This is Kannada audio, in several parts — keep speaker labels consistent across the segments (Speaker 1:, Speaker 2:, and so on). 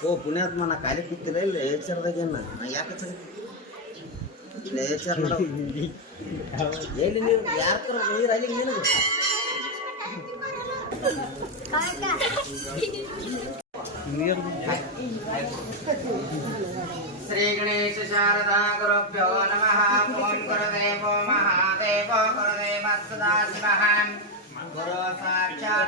Speaker 1: ಓ ಪುಣ್ಯಾತ್ಮ ನಾ ಖಾಲಿ ಕೂತಿಲ್ಲ ಇಲ್ಲ ಏಚರ್ದಾಗ ಏನ ನಾ ಯಾಕೆ ಇಲ್ಲ ಏಚರ್ ಎಲ್ಲಿ ನೀರು? ಯಾರ ನೀರು ಅಲ್ಲಿ ನಿನಗೆ?
Speaker 2: ಶ್ರೀ ಗಣೇಶ ಶಾರದಾ ಗುರುಭ್ಯೋ ನಮಃ. ಓಂ ಗುರುದೇವೋ ಮಹಾದೇವೋ ಗುರುದೇವ ಸದಾಶಿವಃ ಗುರು ಸಾಕ್ಷಾತ್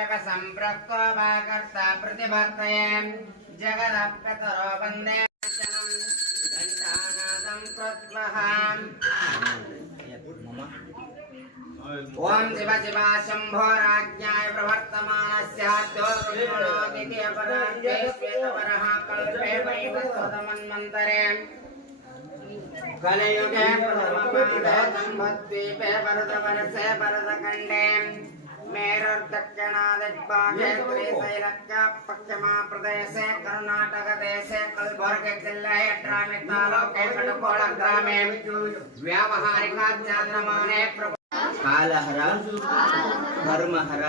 Speaker 2: कर्तव्य संप्रको भाकर्ता प्रतिभर्तये जगदप्यतरो वंदे ओम शिव शिवा शंभो राज्ञाय प्रवर्तमानस्य द्योर्विमलोदिति अपरान्ते श्वेतवरः कल्पे वै वस्तुतमन्मन्तरे कलयुगे प्रथमपादे दम्भद्वीपे भरतवरसे भरतखण्डे ಮೇರುರ್ದಕ್ಷಿಣಾದಿಗ್ಭಾಗೆ ಶ್ರೀಶೈಲಕ್ಕ ಪಶ್ಚಿಮ ಪ್ರದೇಶೆ ಕರ್ನಾಟಕ ದೇಶೆ ಕಲಬುರಗಿ ಜಿಲ್ಲೆ ಯಟ್ರಾಮಿ ತಾಲೂಕೆ ಕಡಕೋಳ ಗ್ರಾಮೆ. ವ್ಯಾವಹಾರಿಕ ಚಾಂದ್ರಮಾನೆ ಪ್ರಭು.
Speaker 1: ಕಾಲಹರ ಕರ್ಮಹರ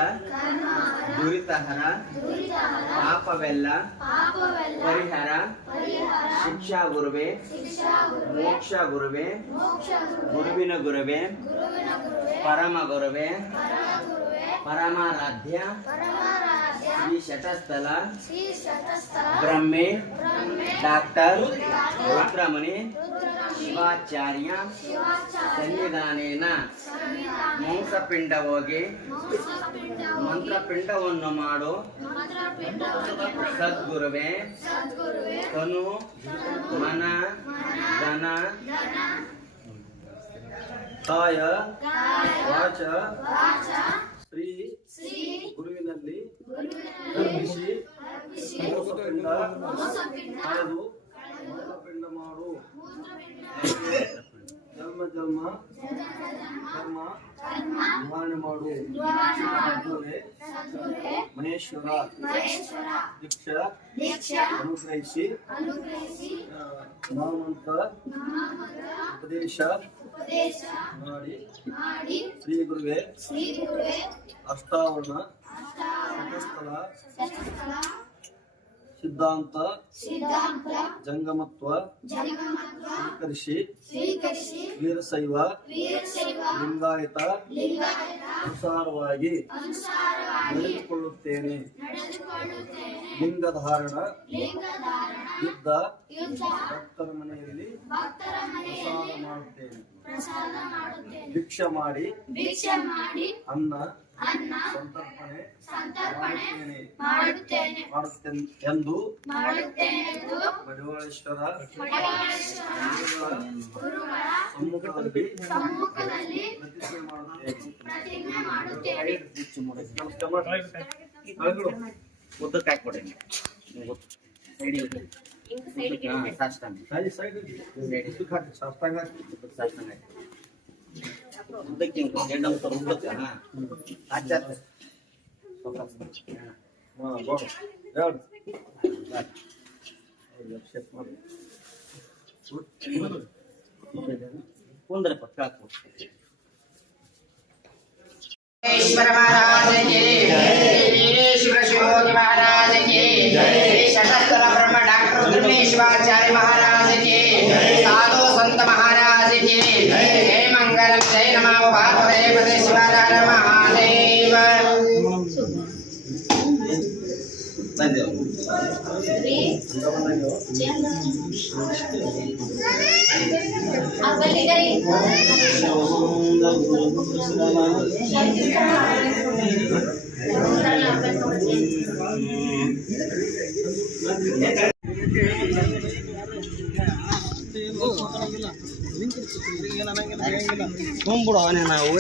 Speaker 1: ದುರಿತಹರ ಪಾಪವೆಲ್ಲ ಪರಿಹರ ಶಿಕ್ಷಾ ಗುರುವೆ ಮೋಕ್ಷ ಗುರುವೆ ಗುರುವಿನ ಗುರುವೆ ಪರಮ ಗುರುವೆ ಪರಮಾರಾಧ್ಯ. ಶ್ರೀ ಶತಸ್ಥಲ. ಬ್ರಹ್ಮೆ. ಡಾಕ್ಟರ್. ರುದ್ರಮುನಿ. ಶಿವಾಚಾರ್ಯ. ಸನ್ನಿಧಾನೇನ ಮಾಂಸಪಿಂಡ ಹೋಗಿ ಮಂತ್ರಪಿಂಡವನ್ನು ಮಾಡು. ಸದ್ಗುರುವೆ. ತನು ಮನ. ಧನ. ಕಾಯ ವಾಚ. ಗುರುವಿನಲ್ಲಿ ಧರ್ಮಿಸಿ ಮೋಸಪಿಂಡ ಕಳೆದು ಮೂತ್ರಪಿಂಡ ಮಾಡು. ಜನ್ಮ ಜನ್ಮ ಕರ್ಮ ನಿವಾರಣೆ ಮಾಡು. ಮಹೇಶ್ವರ ದೀಕ್ಷ ಅನುಗ್ರಹಿಸಿ ಆ, ಮಹಾಮಂತ್ರ ಉಪದೇಶ ಮಾಡಿ. ಶ್ರೀ ಗುರುವೇ ಅಷ್ಟಾವರಣ ಶತಸ್ಥಲ ಸಿದ್ಧಾಂತ ಜಂಗಮತ್ವ ಸ್ವೀಕರಿಸಿ ವೀರಶೈವ ಲಿಂಗಾಯತ ಅನುಸಾರವಾಗಿ ನಡೆದುಕೊಳ್ಳುತ್ತೇನೆ. ಲಿಂಗಧಾರಣ ಯುದ್ಧ ಭಕ್ತರ ಮನೆಯಲ್ಲಿ ಪ್ರಸಾದ ಮಾಡುತ್ತೇನೆ. ಭಿಕ್ಷ ಮಾಡಿ
Speaker 3: ಭಿಕ್ಷೆ ಮಾಡಿ
Speaker 1: ಅನ್ನ
Speaker 3: ಅನ್ನ
Speaker 1: ಸಂತರ್ಪಣೆ
Speaker 3: ಸಂತರ್ಪಣೆ
Speaker 1: ಮಾಡುತ್ತೇನೆ.
Speaker 3: ಮಾಡುತ್ತೇನೆ.
Speaker 1: ಎಂದು
Speaker 3: ಮಾಡುತ್ತೇನೆ ಎಂದು
Speaker 1: ಮಡಿವಾಳೇಶ್ವರ
Speaker 3: ಮಡಿವಾಳೇಶ್ವರ
Speaker 1: ಗುರುಗಳ ಸಮ್ಮುಖದಲ್ಲಿ
Speaker 3: ಸಮ್ಮುಖದಲ್ಲಿ
Speaker 1: ಪ್ರತಿಜ್ಞೆ ಮಾಡುತ್ತೇನೆ.
Speaker 3: ಪ್ರತಿಜ್ಞೆ ಮಾಡುತ್ತೇನೆ.
Speaker 1: ಉದ್ದಕ್ಕೆ ಹಾಕ್ಬಿಡಿ. ಸೈಡ್ ಸೈಡ್ ಸಾಷ್ಟಾಂಗ ಸಾಷ್ಟಾಂಗ ಸಾಷ್ಟಾಂಗ ಬಗ್ಗೆ ಹೆಣ್ಣು ತಗೊಂಡ್ಬತ್ತ ಆಚಾರ ಕುಂದ್ರೆ ಪಕ್ಕ
Speaker 2: ಈಶ್ವರ ಮಹಾರಾಜ ಶಿವ ಶಿವಯೋಗಿ ಮಹಾರಾಜ ಶ್ರೀ ಶತಸ್ಥಲ ಬ್ರಹ್ಮ ಡಾಕ್ಟರ್ ಧರ್ಮೇಶ್ವರಾಚಾರ್ಯ ಮಹಾರಾಜ శ్రీ నమ. పార్వదేవదే శివాయ మహాదేవ.
Speaker 1: అవ్వలేదు ಬಿಡ ಅವನೇ ನಾವು